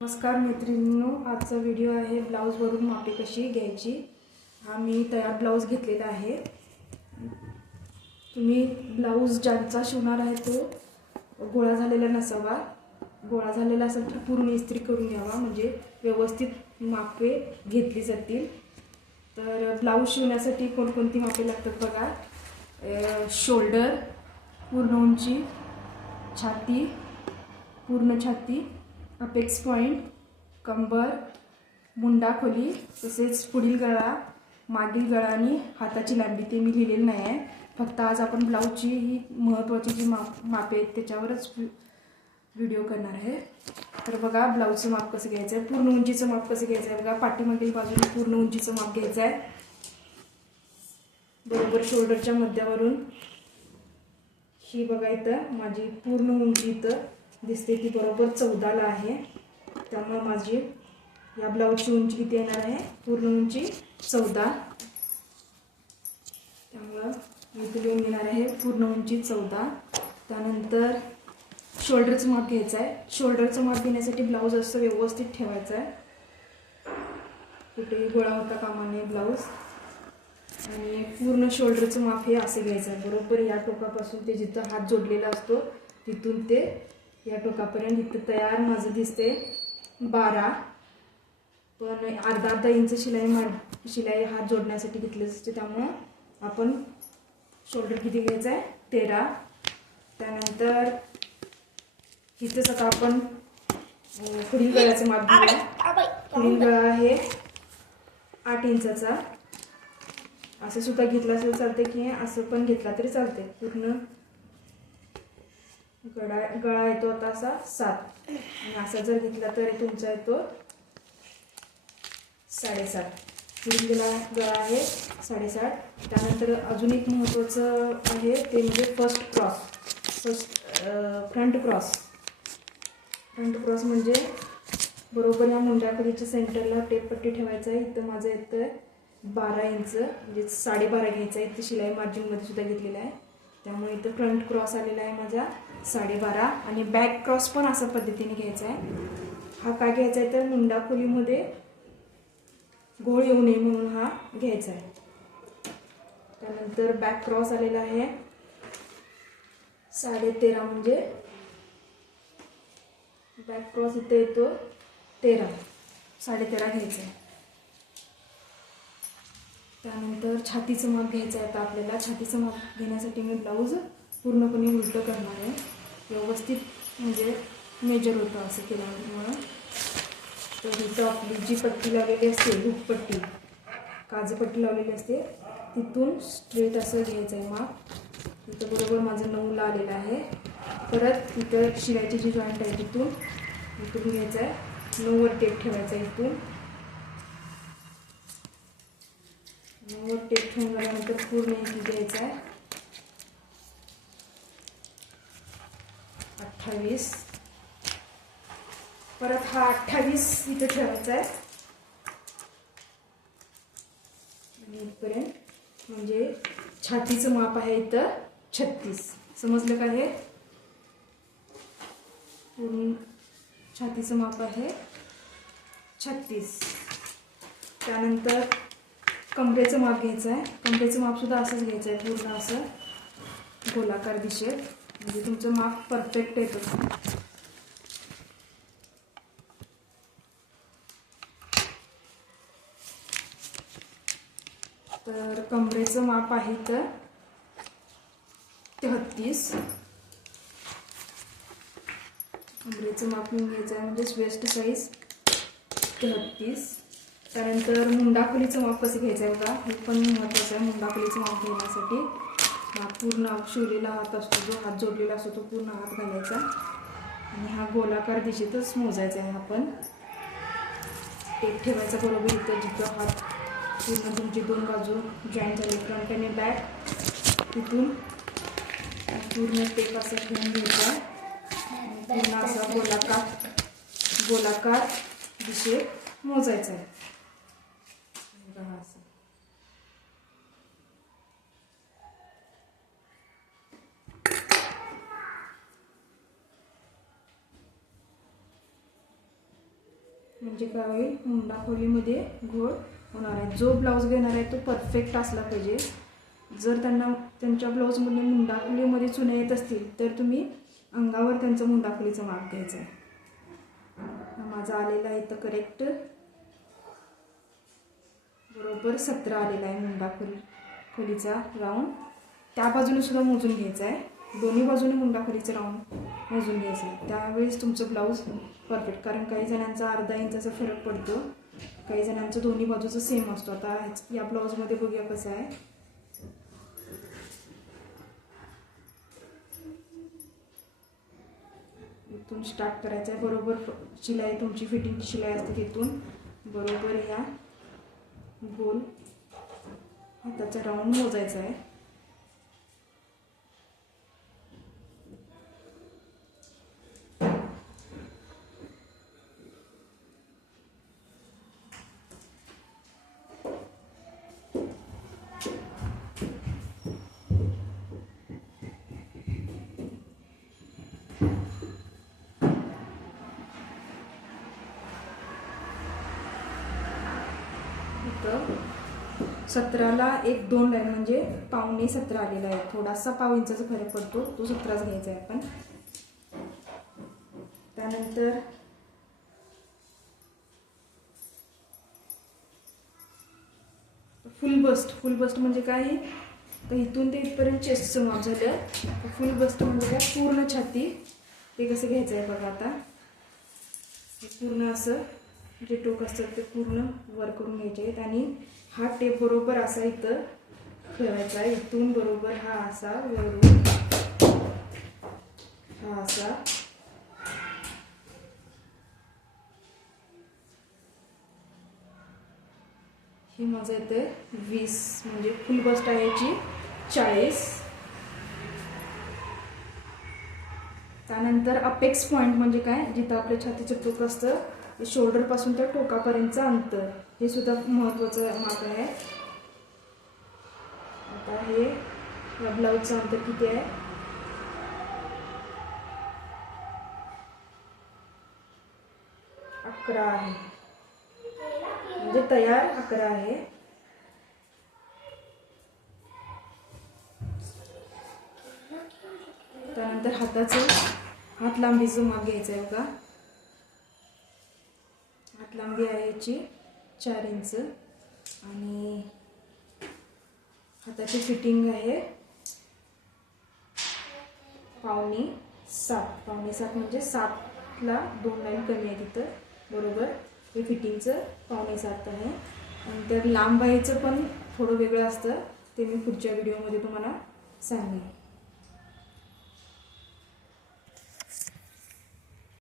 नमस्कार मैत्रिणींनो आजचा व्हिडिओ आहे ब्लाऊजवरून मापे कशी घ्यायची. हा मी तयार ब्लाऊज घेतलेला आहे. तुम्ही ब्लाऊज ज्यांचा शिवणार आहे तो गोळा झालेला नसावा. गोळा झालेला असेल तर पूर्ण इस्त्री करून घ्यावा म्हणजे व्यवस्थित मापे घेतली जातील. तर ब्लाऊज शिवण्यासाठी कोणकोणती मापे लागतात बघा. शोल्डर पूर्ण उंची छाती पूर्ण छाती अपेक्स पॉईंट कंबर मुंडा खोली तसेच पुढील गळा मागील गळा आणि हाताची लांबी ते मी लिहिलेली नाही आहे. फक्त आज आपण ब्लाऊजची ही महत्त्वाची जी माप मापे आहेत त्याच्यावरच व्हिडिओ करणार आहे. तर बघा ब्लाऊजचं माप कसं घ्यायचं आहे पूर्ण उंचीचं माप कसं घ्यायचं आहे बघा पाठीमागील बाजूने पूर्ण उंचीचं माप घ्यायचं आहे. बरोबर शोल्डरच्या मध्यावरून. ही बघा इथं माझी पूर्ण उंची इथं. दिसते ती बरोबर चौदाला आहे. त्यामुळे माझी या ब्लाऊजची उंची किती येणार आहे. पूर्ण उंची चौदा. त्यामुळं मी इथं लिहून घेणार आहे पूर्ण उंची चौदा. त्यानंतर शोल्डरचं माप घ्यायचं आहे. शोल्डरचं माप घेण्यासाठी ब्लाऊज असं व्यवस्थित ठेवायचं आहे. कुठेही गोळा होता कामाने ब्लाऊज. आणि पूर्ण शोल्डरचं माप हे असं घ्यायचं आहे. बरोबर या टोकापासून ते जिथं हात जोडलेला असतो तिथून ते या टोकापर्यंत इथं तयार माझं दिसते. बारा. पण अर्धा अर्धा इंच शिलाई मा शिलाई हात जोडण्यासाठी घेतली असते त्यामुळं आपण शोल्डर किती घ्यायचं आहे? तेरा. त्यानंतर इथंच आता आपण पुढील गळ्याचं माप घेऊया. पुढील गळा आहे आठ इंचाचा. असं सुद्धा घेतला असेल चालते की असं पण घेतला तरी चालते पूर्ण गळा गळा येतो आता असा सात. आणि असा जर घेतला तर तुमचा येतो साडेसात. पुढील गळा गळा आहे साडेसात. त्यानंतर अजून एक महत्त्वाचं आहे ते म्हणजे first cross first front cross front cross म्हणजे बरोबर या मुंडाकडीच्या सेंटरला टेपपट्टी ठेवायचं आहे. इथं माझं येतं बारा इंच म्हणजे साडेबारा घ्यायचं आहे. इथं शिलाई मार्जिनमध्ये सुद्धा घेतलेलं आहे. त्यामुळे इथं फ्रंट क्रॉस आलेला आहे माझा. साडेबारा आणि बॅक क्रॉस पण अशा पद्धतीने घ्यायचा आहे. हा काय घ्यायचा आहे तर मुंडा खोलीमध्ये घोळ येऊ नये म्हणून हा घ्यायचा आहे. त्यानंतर बॅक क्रॉस आलेला आहे. साडे तेरा म्हणजे बॅक क्रॉस इथे येतो. तेरा. साडे तेरा आहे. त्यानंतर छातीचं माप घ्यायचं आहे. आता आपल्याला छातीचं माप घेण्यासाठी मी ब्लाऊज पूर्णपणे उलटं करणार आहे. व्यवस्थित म्हणजे मेजर होतं असं केल्यामुळं. तर इथं आपली जी पट्टी लावलेली असते हुकपट्टी काजपट्टी लावलेली असते तिथून स्ट्रेट असं घ्यायचं आहे माप. इथं बरोबर माझं नऊला आलेलं आहे. परत इथं शिवायची जी जॉईंट आहे तिथून इथून घ्यायचं आहे. नऊवर टेप ठेवायचा आहे इथून. नऊवर टेप ठेवून झाल्यानंतर पूर्ण इथे घ्यायचं आहे. अठ्ठावीस. परत हा अठ्ठावीस इथं ठेवायचा आहे. आणि इथपर्यंत म्हणजे छातीचं माप आहे इथं छत्तीस. समजलं का हे? पूर्ण छातीचं माप आहे छत्तीस. त्यानंतर कमरेचं माप घ्यायचं आहे. कमरेचं मापसुद्धा असंच घ्यायचं आहे पूर्ण असं गोलाकार दिशेत. म्हणजे तुमचं माप परफेक्ट येतं. तर कमरेचं माप आहे तर तेहत्तीस. कमरेचं माप घेऊन घ्यायचं आहे म्हणजे वेस्ट साईज तेहत्तीस. त्यानंतर मुंडाखोलीचं माप कसं घ्यायचं आहे बघा हे पण महत्त्वाचं आहे मुंडाखोलीचं माप घेण्यासाठी हा पूर्ण शिवलेला हात असतो जो हात जोडलेला असतो तो पूर्ण हात घालायचा. आणि हा गोलाकार दिशेतच मोजायचा आहे आपण. टेप ठेवायचा बरोबर इथं जिथं हात पूर्ण तुमची दोन बाजू जॉईन झाले फ्रंट आणि बॅक तिथून. पूर्ण टेप असं घेऊन घ्यायचा. पूर्ण असा गोलाकार गोलाकार दिशेत मोजायचा आहे. म्हणजे काय होईल? मुंडा खोलीमध्ये घोळ होणार आहे. जो ब्लाऊज घेणार आहे तो परफेक्ट असला पाहिजे. जर त्यांना त्यांच्या ब्लाऊजमध्ये मुंडा खोलीमध्ये चुन्या येत असतील तर तुम्ही अंगावर त्यांचं मुंडा खोलीचं माप घ्यायचं आहे. माझा आलेला आहे तर करेक्ट बरोबर सतरा आलेला आहे मुंडा खोली खोलीचा राऊंड त्या बाजूने सुद्धा मोजून घ्यायचा आहे. दोन्ही बाजूने मुंडाखोलीचं राऊंड मोजून घ्यायचं. आहे त्यावेळेस तुमचं ब्लाऊज परफेक्ट कारण काही जणांचा अर्धा इंचाचा फरक पडतो. काही जणांचं दोन्ही बाजूचं सेम असतो. आता या ब्लाऊजमध्ये बघूया कसं आहे. इथून स्टार्ट करायचं आहे बरोबर फ- शिलाई तुमची फिटिंगची शिलाई असते तिथून. बरोबर ह्या. गोल. हाताचा राऊंड मोजायचा आहे इथं सतराला एक दोन लाईन म्हणजे पावणे सतरा आलेला आहे. थोडासा पाव इंचाचा फरक पडतो. तो सतराच घ्यायचा आहे आपण. त्यानंतर फुल बस्ट. फुल बस्ट म्हणजे काय? आहे तर इथून ते इथपर्यंत चेस्ट माप झालं. फुल बस्ट म्हणजे काय? पूर्ण छाती. ते कसं घ्यायचं आहे बघा आता. पूर्ण असं जे टोक असतं ते पूर्ण वर करून घ्यायचे आहेत. आणि हा टेप बरोबर असा इथं ठेवायचा आहे. इथून बरोबर हा असा वरून हा असा हे माझं येते वीस म्हणजे फुल बस्ट आहे याची चाळीस. त्यानंतर अपेक्स पॉईंट म्हणजे काय? जिथं आपल्या छातीचं टोक असतं शोल्डरपासून तर टोकापर्यंतचं अंतर हे सुद्धा महत्त्वाचं माप आहे. आता हे या ब्लाऊजचं अंतर किती आहे? अकरा आहे. म्हणजे तयार अकरा आहे. त्यानंतर हाताचं हात लांबीचं माप घ्यायचं आहे बघा. हात लांबी आहे याची चार इंच. आणि हाताची फिटिंग आहे. पावणे सात. पावणे सात म्हणजे सातला दोन लाईन कमी आहे तिथं. बरोबर? हे फिटिंगचं पावणे सात आहे. आणि लांब बाहीचं पण थोडं वेगळं असतं. ते मी पुढच्या व्हिडिओमध्ये तुम्हाला सांगेन.